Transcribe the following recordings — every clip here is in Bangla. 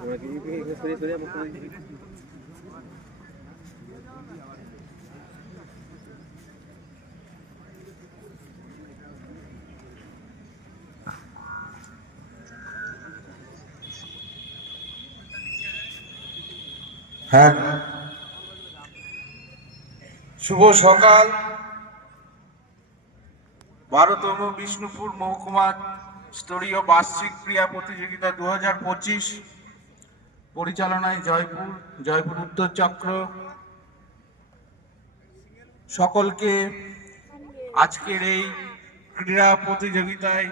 হ্যাঁ, শুভ সকাল। 12তম বিষ্ণুপুর মহকুমা স্তরীয় বার্ষিক ক্রীড়া প্রতিযোগিতা 2025 পরিচালনায় জয়পুর উত্তর চক্র। সকলকে আজকের এই ক্রীড়া প্রতিযোগিতায়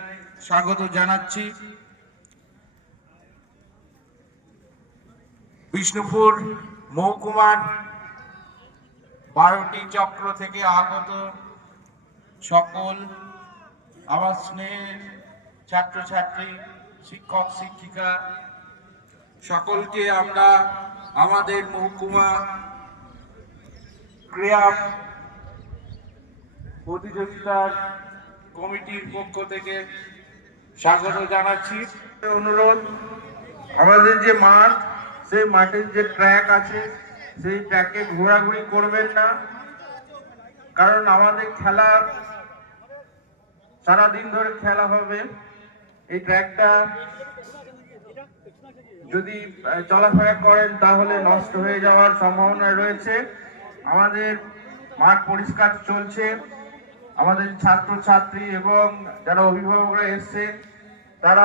স্বাগত জানাচ্ছি। বিষ্ণুপুর মহকুমার 12টি চক্র থেকে আগত সকল আমার স্নেহের ছাত্রছাত্রী, শিক্ষক শিক্ষিকা সকলকে আমরা আমাদের মহকুমা ক্রীড়া প্রতিযোগিতার কমিটির পক্ষ থেকে স্বাগত জানাচ্ছি। অনুরোধ, আমাদের যে মাঠ, সেই মাঠের যে ট্র্যাক আছে সেই ট্র্যাকে ঘোরাঘুরি করবেন না, কারণ আমাদের খেলা সারাদিন ধরে খেলা হবে। এই ট্র্যাকটা যদি চলাফেরা করেন তাহলে নষ্ট হয়ে যাওয়ার সম্ভাবনা রয়েছে। আমাদের মাঠ পরিষ্কার চলছে। আমাদের ছাত্রছাত্রী এবং যারা অভিভাবকরা এসছেন তারা